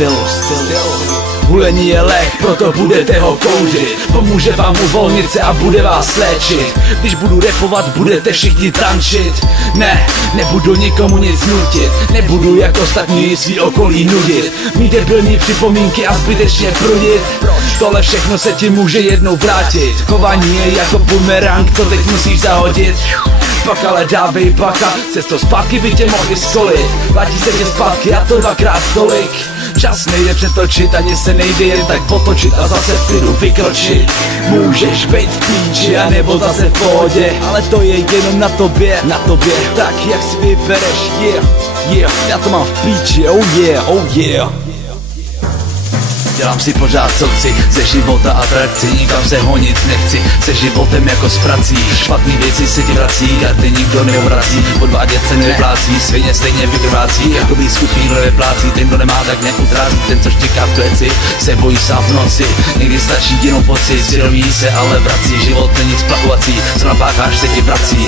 styl. Hulení je lék, proto budete ho kouřit. Pomůže vám uvolnit se a bude vás léčit. Když budu rapovat, budete všichni tančit. Ne, nebudu nikomu nic nutit. Nebudu jako ostatní svý okolí nudit. Mít debilní připomínky a zbytečně prudit. Tohle všechno se ti může jednou vrátit. Chování je jako bumerang, co teď musíš zahodit. Pak ale dávej baka, cesto zpátky by tě mohli skolit. Vrátí se tě zpátky a to dvakrát tolik. Čas nejde přetočit, ani se nejde jen tak potočit a zase v klidu vykročit. Můžeš být v píči a nebo zase v pohodě, ale to je jenom na tobě, tak jak si vybereš, yeah, já to mám v píči, oh yeah. Dělám si pořád co chci, ze života atrakci, nikam se honit nechci, se životem jako s prací. Špatný věci se ti vrací a ty nikdo neuvrací, podvádět se nevyplácí, svině stejně vykrvácí. Dobrý skutky nikdo nevyplácí, ten kdo nemá tak neutrácí, ten co štěká v kleci, se bojí sám v noci. Někdy stačí jenom pocit, svědomí se ale vrací, život není splachovací, co napácháš se ti vrací.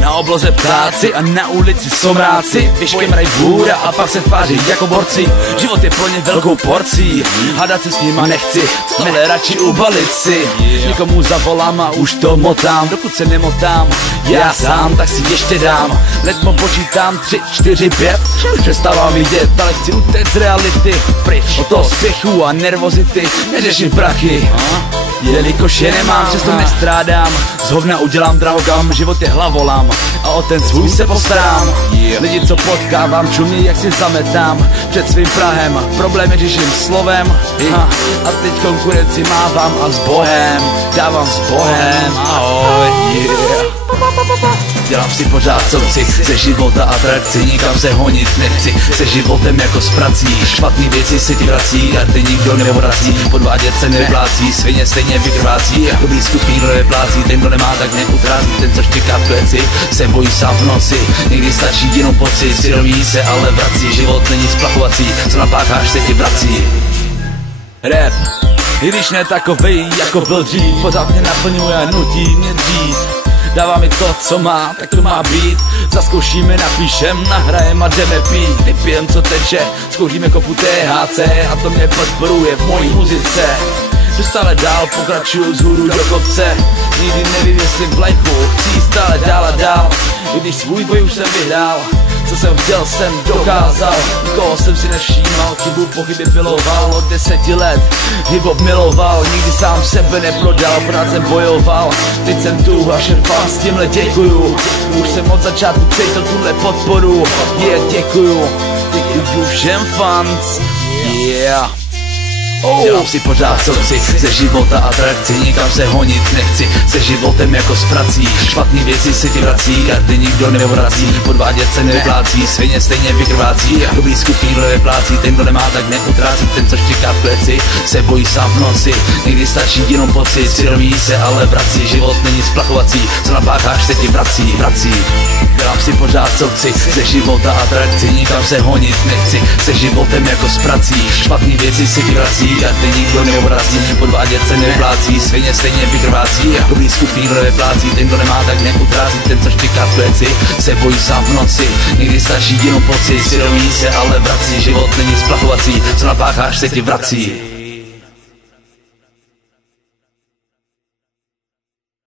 Na obloze ptáci a na ulici somráci, vyškem raj bůra a pak se tváří jako borci. Život je pro ně velkou porcí, hádat se s nima nechci, tohle radši ubalit si. Někomu zavolám a už to motám, dokud se nemotám já sám, tak si ještě dám. Letmo počítám 3, 4, 5, už přestávám vidět, ale chci utéct z reality pryč od toho spěchu a nervozity, neřeším prachy. Jelikož je nemám, přesto nestrádám, z hovna udělám drahokam, život je hlavolám a o ten svůj se postarám. Lidi, co potkávám, čumí, jak si zametám před svým prahem, problémy řeším slovem. A teď konkurenci mávám a s Bohem, dávám s Bohem, ahoj, Dělám si pořád co chci, ze života atrakci, nikam se honit nechci, se životem jako s prací. Špatný věci se ti vrací a ty nikdo nevrací, podvádět se nevyplácí, svině stejně vykrvácí. Dobrý skutky nikdo nevyplácí, ten kdo nemá tak neutrácí, ten co štěká v kleci, se bojí sám v noci. Někdy stačí jenom pocit, svědomí se ale vrací, život není splachovací, co napácháš se ti vrací. Rap, i když ne takovej jako byl dřív, pořád mě naplňuje a nutí mě dřít. Dává mi to, co má, tak to má být. Zaskoušíme, napíšem, nahrajem a jdeme pít. Vypijem, co teče, zkoušíme kopu THC a to mě podporuje v mojí muzice. Jdu stále dál, pokračuju z hůru do kopce. Nikdy nevyvěsím vlajku, chci jít stále dál a dál. I když svůj boj už jsem vyhrál, co jsem chtěl, jsem dokázal. Nikoho jsem si nevšímal, chybu po chybě piloval. Od 10 let hip-hop miloval, nikdy sám sebe neprodal, pořád jsem bojoval. Teď jsem tu a šerpám, s tímhle děkuju. Už jsem od začátku cítil tuhle podporu. Děkuju všem fans, Dělám si pořád co chci, ze života atrakci, nikam se honit nechci, se životem jako s prací. Špatný věci se ti vrací a ty nikdo nevrací, podvádět se nevyplácí, svině stejně vykrvácí. Dobrý skutky nikdo nevyplácí, ten kdo nemá tak neutrácí, ten co štěká v kleci, se bojí sám v noci. Někdy stačí jenom pocit, svědomí se ale vrací, život není splachovací, co napácháš se ti vrací. Dělám si pořád co chci, ze života atrakci, nikam se honit nechci, se životem jako s prací. Špatný věci se ti vrací a ty nikdo nevrací, podvádět se nevyplácí, svině stejně vykrvácí. Dobrý skutky nikdo nevyplácí, ten kdo nemá tak neutrácí, ten co štěká v kleci, se bojí sám v noci. Někdy stačí jenom pocit, svědomí se ale vrací, život není splachovací, co napácháš se ti vrací.